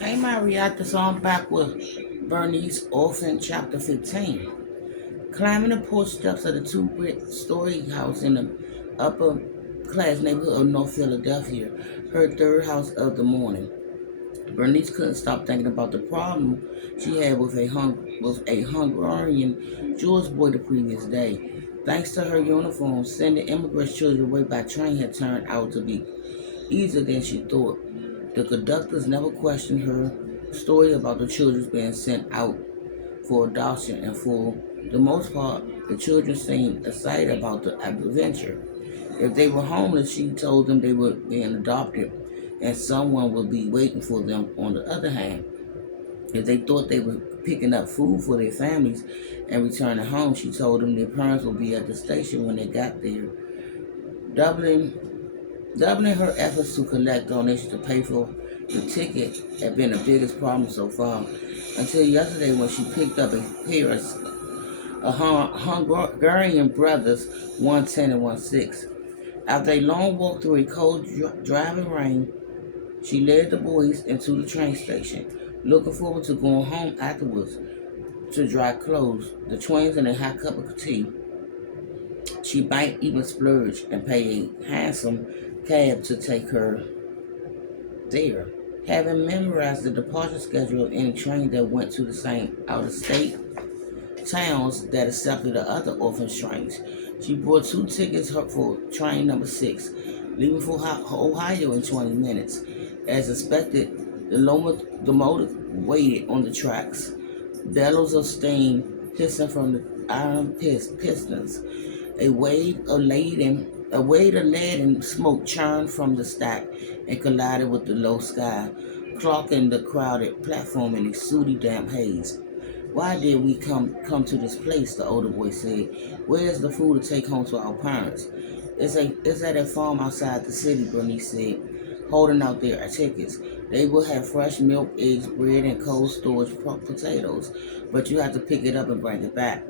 Hey, my reactor, so I'm back with Bernice, Orphan, Chapter 15. Climbing the porch steps of the two-story house in the upper-class neighborhood of North Philadelphia, her third house of the morning. Bernice couldn't stop thinking about the problem she had with a Hungarian Jewish boy the previous day. Thanks to her uniform, sending immigrant children away by train had turned out to be easier than she thought. The conductors never questioned her story about the children being sent out for adoption, and for the most part, the children seemed excited about the adventure. If they were homeless, she told them they were being adopted and someone would be waiting for them. On the other hand, if they thought they were picking up food for their families and returning home, she told them their parents would be at the station when they got there. Doubling Doubling her efforts to collect donations to pay for the ticket had been the biggest problem so far, until yesterday when she picked up a pair of Hungarian brothers, 110 and 16. After a long walk through a cold driving rain, she led the boys into the train station, looking forward to going home afterwards to dry clothes, the twins, and a hot cup of tea. She might even splurge and pay a handsome cab to take her there. Having memorized the departure schedule of any train that went to the same out of state towns that accepted the other orphan trains, she bought two tickets for train number 6, leaving for Ohio in 20 minutes. As expected, the motor waited on the tracks, bellows of steam hissing from the iron pistons. A wave of lead and smoke churned from the stack and collided with the low sky, clogging the crowded platform in a sooty damp haze. Why did we come to this place? The older boy said. Where's the food to take home to our parents? It's at a farm outside the city, Bernice said, holding out their tickets. They will have fresh milk, eggs, bread, and cold storage potatoes, but you have to pick it up and bring it back.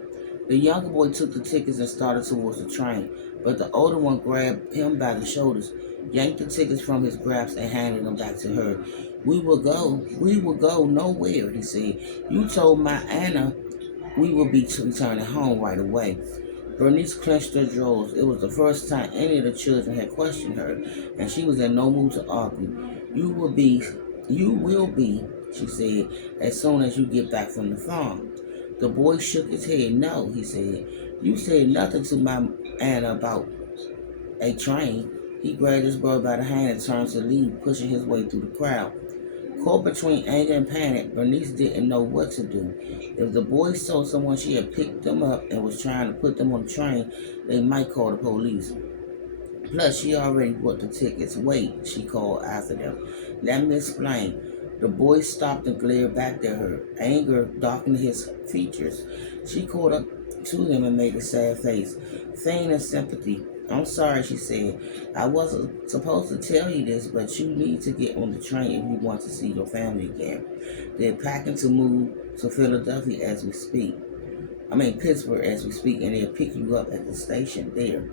The younger boy took the tickets and started towards the train, but the older one grabbed him by the shoulders, yanked the tickets from his grasp, and handed them back to her. We will go nowhere, he said. You told my Anna we would be returning home right away. Bernice clenched her jaws. It was the first time any of the children had questioned her, and she was in no mood to argue. You will be, she said, as soon as you get back from the farm. The boy shook his head. No, he said. You said nothing to my Anna about a train. He grabbed his brother by the hand and turned to leave, pushing his way through the crowd. Caught between anger and panic, Bernice didn't know what to do. If the boys told someone she had picked them up and was trying to put them on the train, they might call the police. Plus, she already bought the tickets. Wait, she called after them. Let me explain. The boy stopped and glared back at her. Anger darkened his features. She caught up to him and made a sad face, feigning sympathy. I'm sorry, she said. I wasn't supposed to tell you this, but you need to get on the train if you want to see your family again. They're packing to move to Philadelphia as we speak. Pittsburgh as we speak, and they'll pick you up at the station there.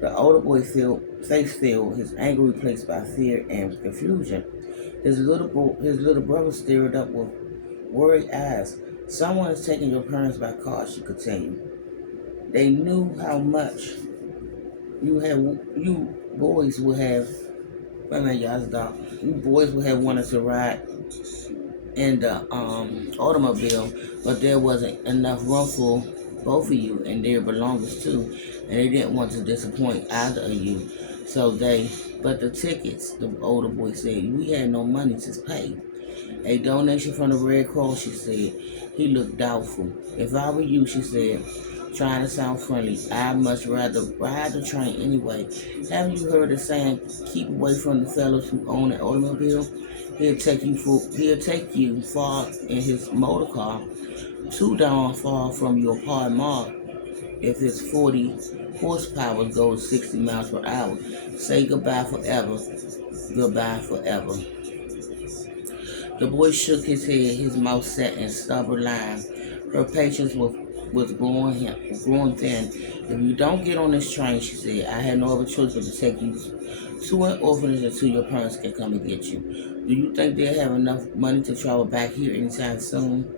The older boy face filled, his anger replaced by fear and confusion. His little brother stared up with worried eyes. Someone is taking your parents by car, she continued. They knew how much you boys would have. Wait a minute, y'all stop. You boys would have wanted to ride in the automobile, but there wasn't enough room for both of you and their belongings too, and they didn't want to disappoint either of you. But the tickets, the older boy said, we had no money to pay. A donation from the Red Cross, she said. He looked doubtful. If I were you, she said, trying to sound friendly, I'd much rather ride the train anyway. Haven't you heard the saying, keep away from the fellows who own an automobile? He'll take you far in his motor car, too darn far from your pod mark if his 40 horsepower goes 60 miles per hour. Say goodbye forever. Goodbye forever. The boy shook his head, his mouth set in stubborn lines. Her patience was growing thin. If you don't get on this train, she said, I had no other choice but to take you to an orphanage until your parents can come and get you. Do you think they'll have enough money to travel back here anytime soon?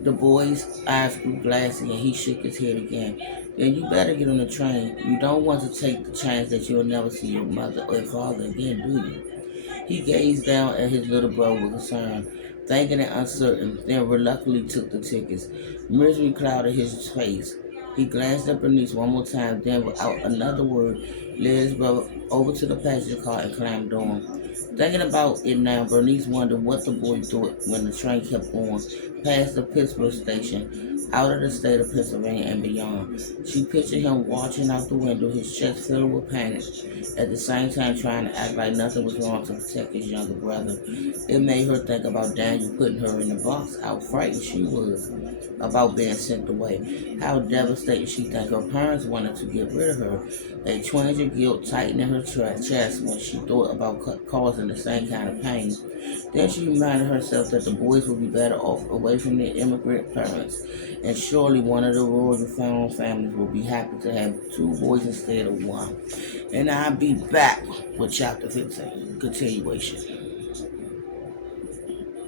The boy's eyes grew glassy and he shook his head again. Then you better get on the train. You don't want to take the chance that you'll never see your mother or father again, do you? He gazed down at his little brother with concern, thinking and uncertain, then reluctantly took the tickets. Misery clouded his face. He glanced at Bernice one more time, then without another word, led his brother over to the passenger car and climbed on. Thinking about it now, Bernice wondered what the boy thought when the train kept going past the Pittsburgh station, out of the state of Pennsylvania and beyond. She pictured him watching out the window, his chest filled with panic, at the same time trying to act like nothing was wrong to protect his younger brother. It made her think about Daniel putting her in the box, how frightened she was about being sent away, how devastated she think her parents wanted to get rid of her. A twinge of guilt tightened in her chest when she thought about causing the same kind of pain. Then she reminded herself that the boys would be better off away from their immigrant parents, and surely one of the royal found families will be happy to have two boys instead of one. And I'll be back with chapter 15, continuation.